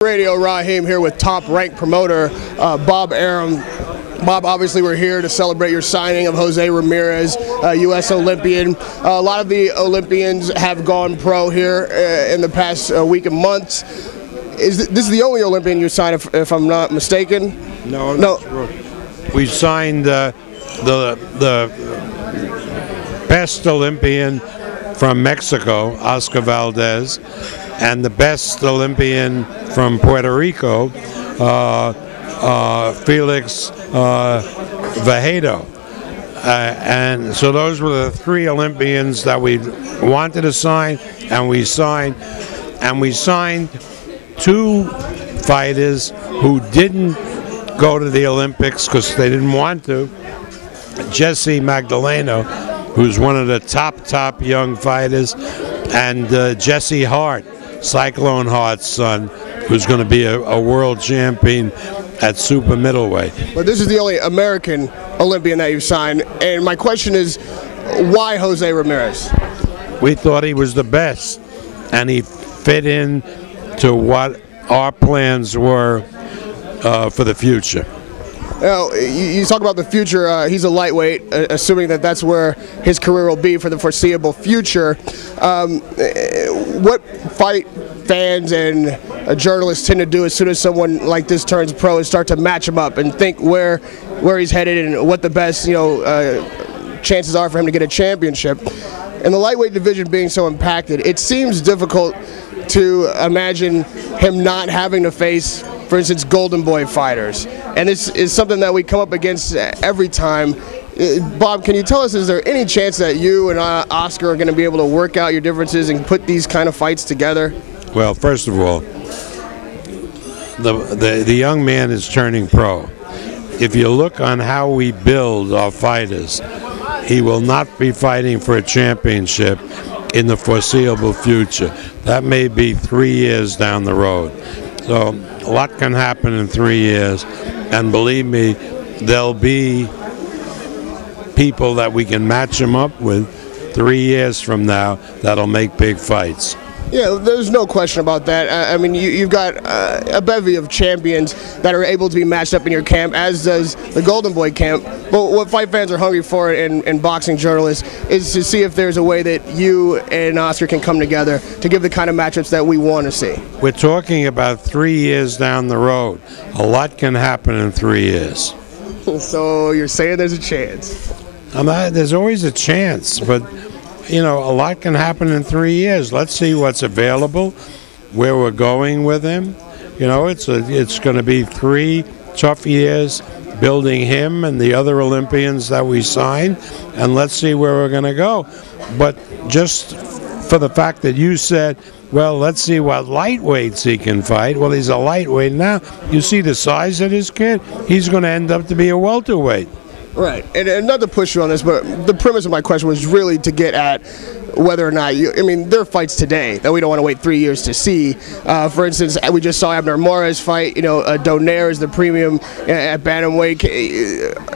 Radio Rahim here with top-ranked promoter Bob Arum. Bob, obviously we're here to celebrate your signing of Jose Ramirez, U.S. Olympian. A lot of the Olympians have gone pro here in the past week and months. This is the only Olympian you signed, if I'm not mistaken? No. We signed the best Olympian from Mexico, Oscar Valdez, and the best Olympian from Puerto Rico, Felix Vajado. And so those were the three Olympians that we wanted to sign, and we signed. And we signed two fighters who didn't go to the Olympics because they didn't want to. Jesse Magdaleno, who's one of the top young fighters, and Jesse Hart, Cyclone Hart's son, who's going to be a world champion at super middleweight. But this is the only American Olympian that you've signed, and my question is, why Jose Ramirez? We thought he was the best, and he fit in to what our plans were for the future. Now, you talk about the future. He's a lightweight, assuming that that's where his career will be for the foreseeable future. What fight fans and journalists tend to do as soon as someone like this turns pro is start to match him up and think where he's headed and what the best chances are for him to get a championship. And the lightweight division being so impacted, it seems difficult to imagine him not having to face, for instance, Golden Boy fighters. And this is something that we come up against every time. Bob, can you tell us, is there any chance that you and Oscar are going to be able to work out your differences and put these kind of fights together? Well, first of all, the young man is turning pro. If you look on how we build our fighters, he will not be fighting for a championship in the foreseeable future. That may be 3 years down the road. So a lot can happen in 3 years, and believe me, there'll be people that we can match him up with 3 years from now that'll make big fights. Yeah, there's no question about that. I mean, you've got a bevy of champions that are able to be matched up in your camp, as does the Golden Boy camp. But what fight fans are hungry for, and boxing journalists, is to see if there's a way that you and Oscar can come together to give the kind of matchups that we want to see. We're talking about 3 years down the road. A lot can happen in 3 years. So you're saying there's a chance? There's always a chance, but you know, a lot can happen in 3 years. Let's see what's available, where we're going with him. You know, it's going to be 3 tough years building him and the other Olympians that we signed, and let's see where we're going to go. But just for the fact that you said, well, let's see what lightweights he can fight. Well, he's a lightweight now. You see the size of this kid? He's going to end up to be a welterweight. Right, and not to push you on this, but the premise of my question was really to get at whether or not I mean, there are fights today that we don't want to wait 3 years to see. For instance, we just saw Abner Mares fight. You know, Donaire is the premium at bantamweight.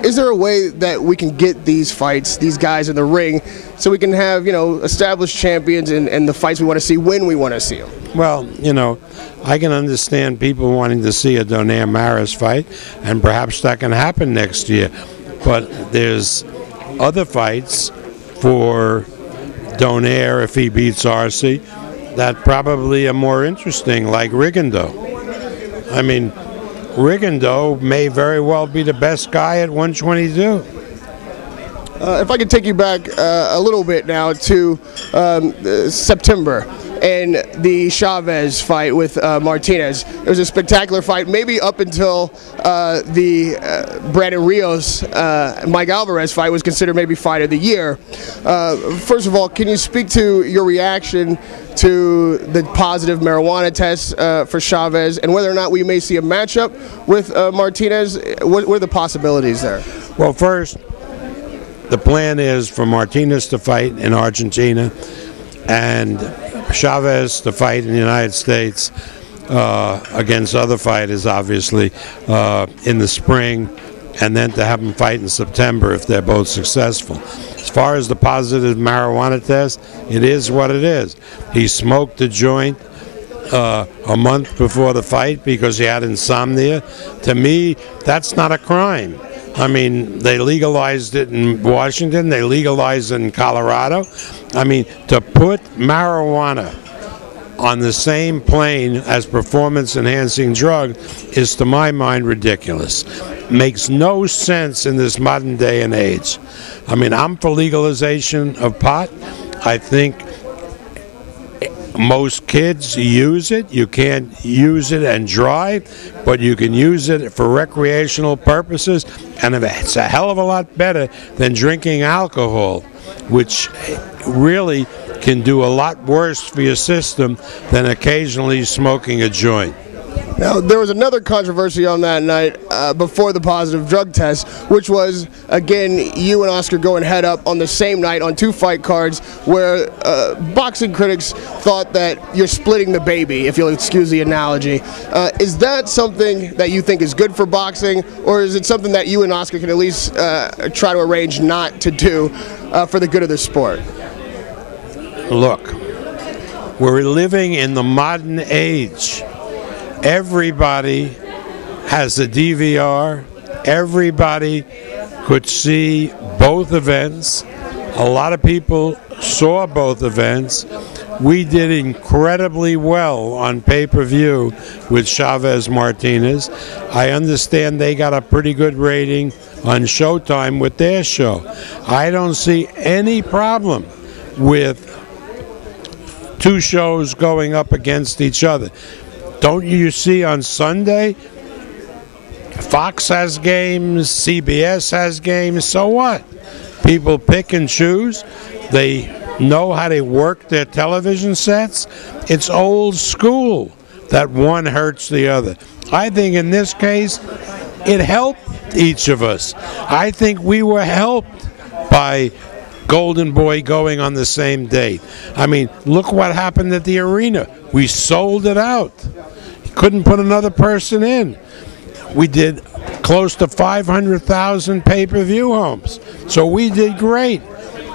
Is there a way that we can get these fights, these guys in the ring, so we can have, you know, established champions and the fights we want to see when we want to see them? Well, you know, I can understand people wanting to see a Donaire Mares fight, and perhaps that can happen next year. But there's other fights for Donaire, if he beats Arce, that probably are more interesting, like Rigondeaux. I mean, Rigondeaux may very well be the best guy at 122. If I could take you back a little bit now to September and the Chavez fight with Martinez. It was a spectacular fight, maybe up until the Brandon Rios, Mike Alvarez fight was considered maybe fight of the year. First of all, can you speak to your reaction to the positive marijuana test for Chavez, and whether or not we may see a matchup with Martinez? What are the possibilities there? Well, first, the plan is for Martinez to fight in Argentina and Chavez to fight in the United States against other fighters, obviously, in the spring, and then to have them fight in September if they're both successful. As far as the positive marijuana test, it is what it is. He smoked a joint a month before the fight because he had insomnia. To me, that's not a crime. I mean, they legalized it in Washington. They legalized it in Colorado. I mean, to put marijuana on the same plane as performance-enhancing drug is, to my mind, ridiculous. Makes no sense in this modern day and age. I mean, I'm for legalization of pot. I think most kids use it. You can't use it and drive, but you can use it for recreational purposes, and it's a hell of a lot better than drinking alcohol, which really can do a lot worse for your system than occasionally smoking a joint. Now, there was another controversy on that night before the positive drug test, which was, again, you and Oscar going head up on the same night on 2 fight cards where boxing critics thought that you're splitting the baby, if you'll excuse the analogy. Is that something that you think is good for boxing, or is it something that you and Oscar can at least try to arrange not to do for the good of the sport? Look, we're living in the modern age. Everybody has a DVR. Everybody could see both events. A lot of people saw both events. We did incredibly well on pay-per-view with Chavez Martinez. I understand they got a pretty good rating on Showtime with their show. I don't see any problem with 2 shows going up against each other. Don't you see on Sunday, Fox has games, CBS has games, so what? People pick and choose. They know how to work their television sets. It's old school that one hurts the other. I think in this case, it helped each of us. I think we were helped by Golden Boy going on the same date. I mean, look what happened at the arena. We sold it out. Couldn't put another person in. We did close to 500,000 pay-per-view homes. So we did great.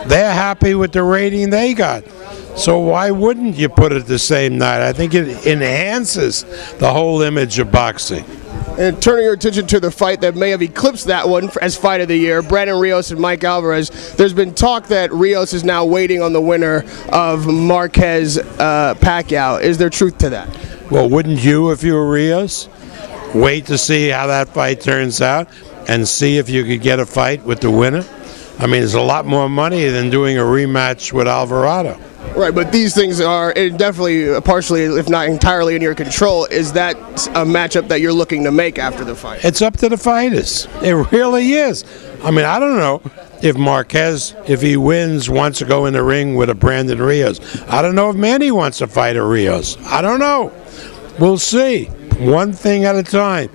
They're happy with the rating they got. So why wouldn't you put it the same night? I think it enhances the whole image of boxing. And turning your attention to the fight that may have eclipsed that one as fight of the year, Brandon Rios and Mike Alvarez, there's been talk that Rios is now waiting on the winner of Marquez Pacquiao. Is there truth to that? Well, wouldn't you, if you were Rios, wait to see how that fight turns out and see if you could get a fight with the winner? I mean, it's a lot more money than doing a rematch with Alvarado. Right, but these things are definitely partially, if not entirely, in your control. Is that a matchup that you're looking to make after the fight? It's up to the fighters. It really is. I mean, I don't know if Marquez, if he wins, wants to go in the ring with a Brandon Rios. I don't know if Manny wants to fight a Rios. I don't know. We'll see. One thing at a time.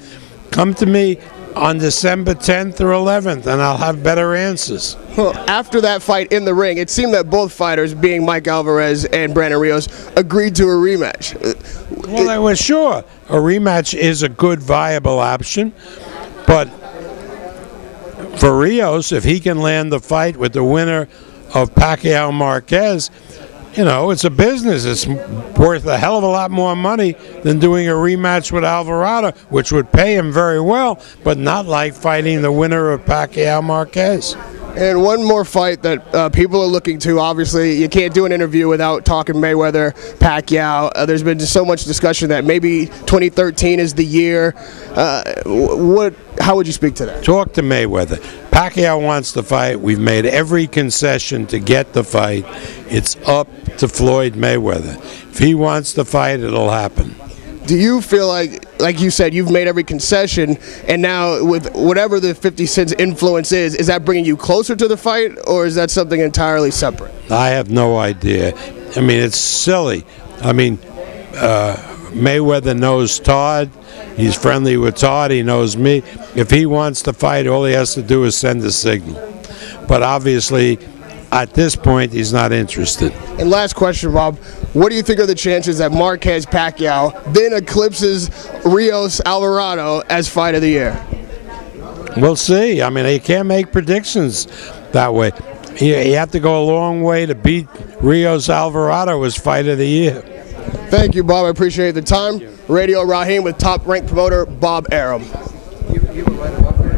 Come to me on December 10th or 11th, and I'll have better answers. Well, after that fight in the ring, it seemed that both fighters, being Mike Alvarez and Brandon Rios, agreed to a rematch. Well, they were sure. A rematch is a good, viable option, but for Rios, if he can land the fight with the winner of Pacquiao Marquez, you know, it's a business. It's worth a hell of a lot more money than doing a rematch with Alvarado, which would pay him very well, but not like fighting the winner of Pacquiao Marquez. And one more fight that people are looking to. Obviously, you can't do an interview without talking Mayweather, Pacquiao. There's been so much discussion that maybe 2013 is the year. How would you speak to that? Talk to Mayweather. Pacquiao wants the fight. We've made every concession to get the fight. It's up to Floyd Mayweather. If he wants the fight, it'll happen. Do you feel like you said, you've made every concession, and now with whatever the 50 Cent's influence is that bringing you closer to the fight, or is that something entirely separate? I have no idea. I mean, it's silly. I mean, Mayweather knows Todd. He's friendly with Todd. He knows me. If he wants to fight, all he has to do is send a signal. But obviously, at this point, he's not interested. And last question, Bob. What do you think are the chances that Marquez Pacquiao then eclipses Rios Alvarado as fight of the year? We'll see. I mean, you can't make predictions that way. You have to go a long way to beat Rios Alvarado as fight of the year. Thank you, Bob. I appreciate the time. Radio Rahim with top-ranked promoter Bob Arum. You were right above her.